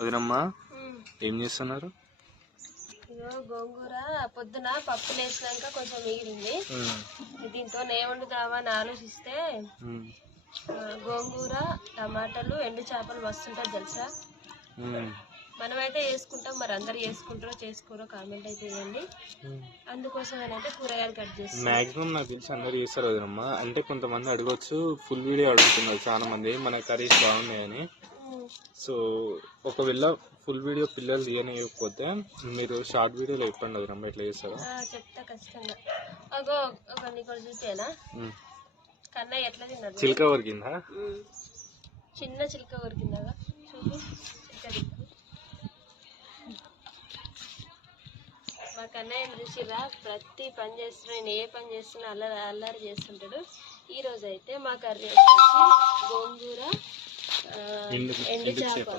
వదినమ్మా ఏం చేస్తున్నారు? గోంగూర పొద్దున పప్పు వేసినాక కొంచెం మిగిలింది. దీంతో ఏముండుదామా అని ఆలోచిస్తే గోంగూర, టమాటాలు, ఎండు చేపలు వస్తుంటాయి తెలుసా. మనమైతే వేసుకుంటాం, మరి అందరు చేసుకుంటారో చేసుకోరో కామెంట్ అయితే చేయండి. అందుకోసం నేనైతే కూరగాయలు కట్ చేస్తాను. మాక్సిమం నాకు తెలిసి అందరు చేస్తారు వదినమ్మా. అంటే కొంతమంది అడగొచ్చు, ఫుల్ వీడియో అడుగుతున్నారు చాలా మంది మన కర్రీస్ బాగున్నాయని. సో ఒకవేళ ఫుల్ వీడియో పిల్లలు తీయనివ్వకపోతే మీరు షార్ట్ వీడియోలో చెప్పండి వదినమ్మా ఎట్లా చేస్తారో. చెప్తా ఖచ్చితంగా. అగో ఒక నీకు చూసేనా కన్నయ్య ఎట్లా తిన్నారు? చిలక కొరికిందా? చిన్న చిలక కొరికిందా చూపు. మా కన్నయ్య చూసిరా, ప్రతి పని చేస్తున్నా, నేను ఏ పని చేస్తున్నా అల్లరి అల్లరి చేస్తుంటాడు. ఈ రోజు అయితే మా కర్రీ వచ్చేసి గోంగూర, ఎండు చేప.